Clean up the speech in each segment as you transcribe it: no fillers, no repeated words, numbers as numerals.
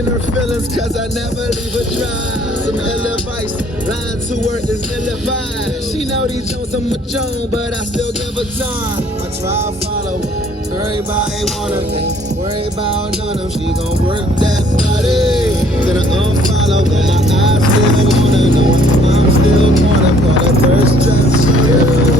in her feelings cause I never leave her dry. Some ill advice, lying to her is ill advised. She know these Jones are much on, but I still give her time. I try to follow her. Everybody wanna be, worry about none of them. She gon' work that body. Then I unfollow, but my eyes still wanna know. I'm still gonna call her thirst trap shorty.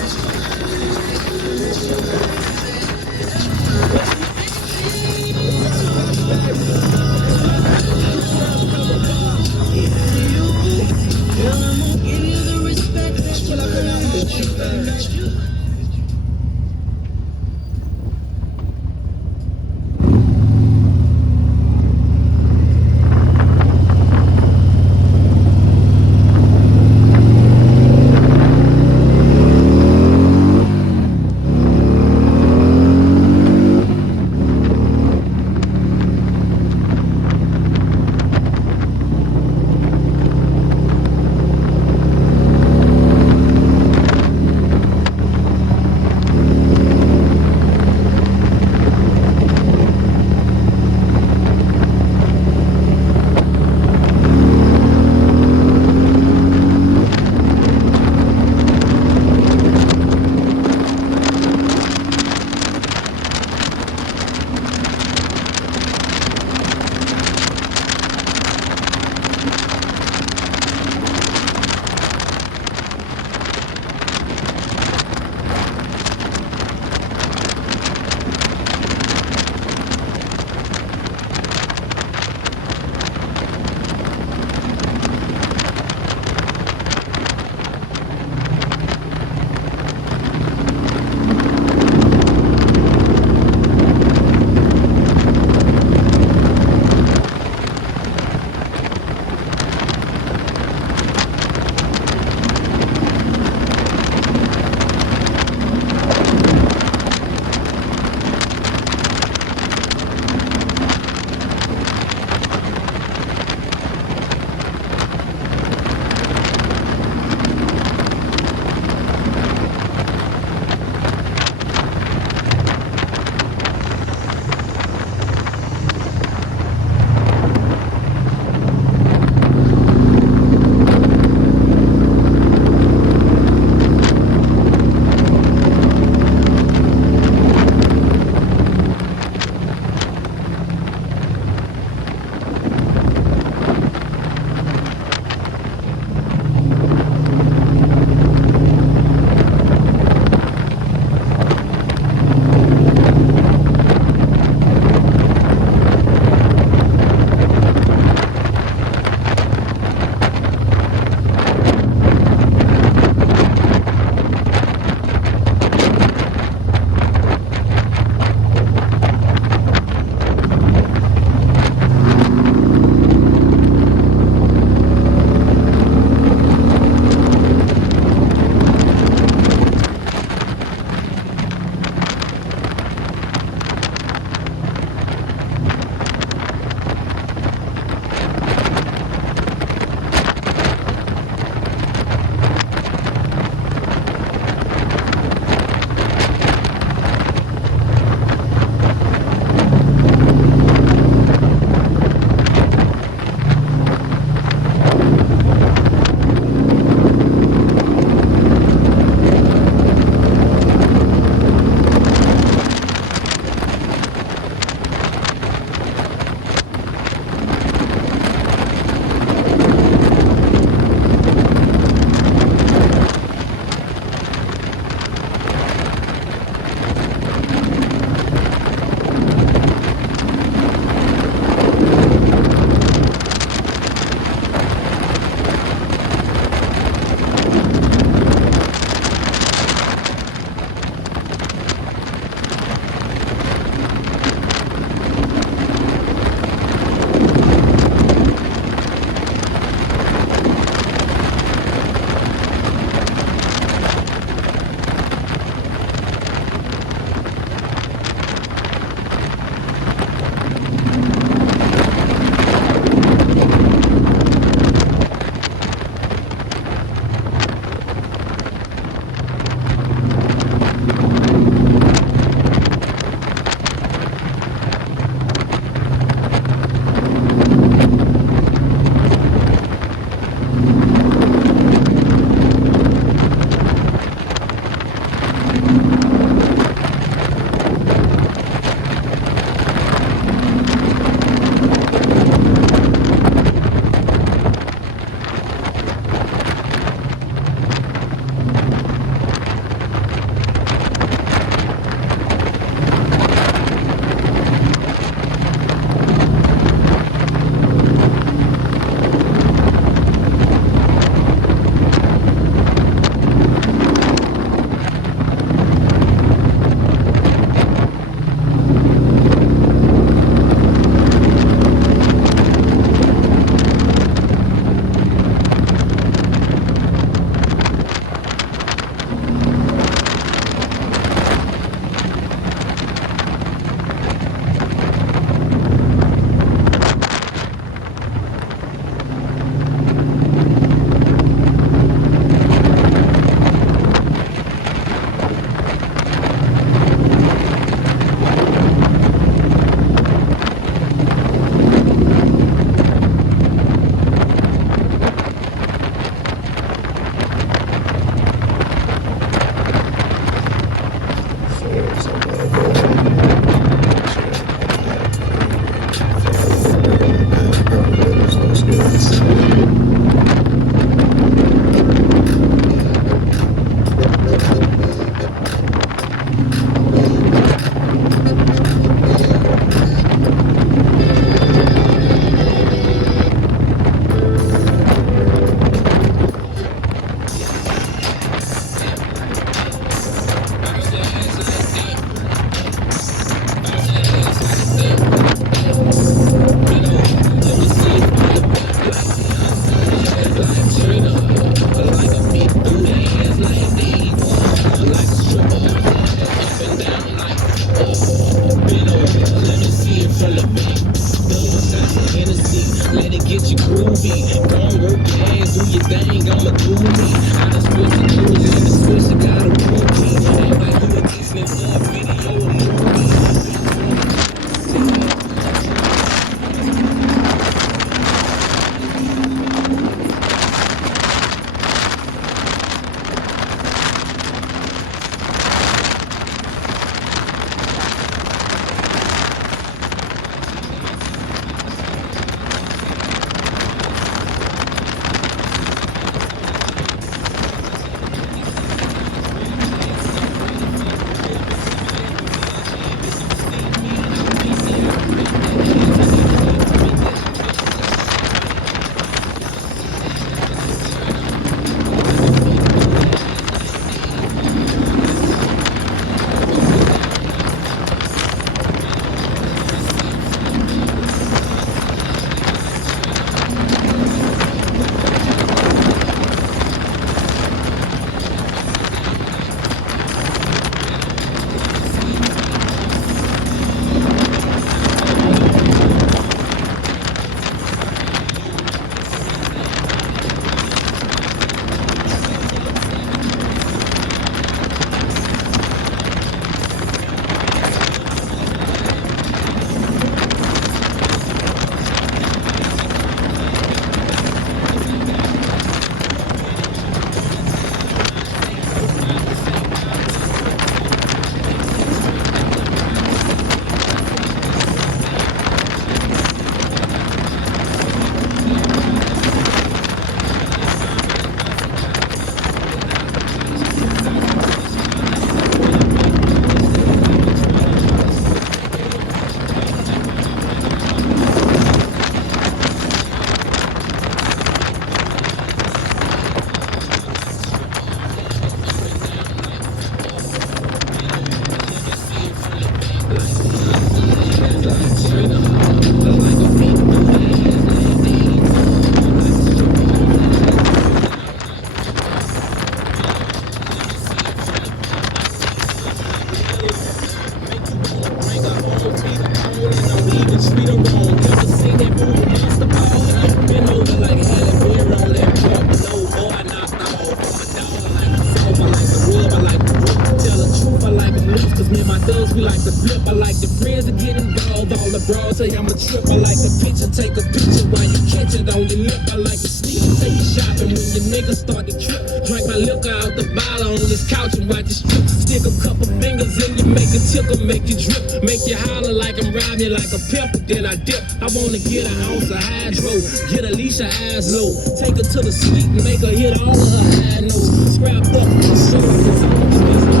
We like to flip, I like the friends to get involved. All the bros say I'm a trip. I like the picture, take a picture while you catch it on your lip. I like to sneak, take you shopping when your niggas start to trip. Drink my liquor out the bottle on this couch and watch it strip. Stick a couple fingers in you, make it tickle, make you drip. Make you holler like I'm robbing you like a pimp, then I dip. I wanna get an ounce of hydro, get Alicia eyes low. Take her to the suite and make her hit all of her high notes. Scrapped up for sure, cause I don't trust her.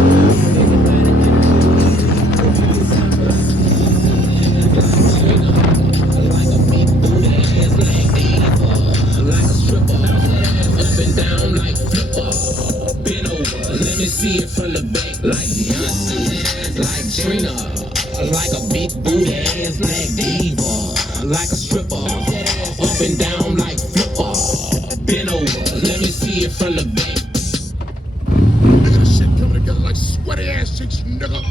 See it from the back like Beyonce, like Trina, like a big booty ass black diva, like a stripper, up and down like flipper, bend over, let me see it from the back. Nigga, this shit coming together like sweaty ass chicks, nigga.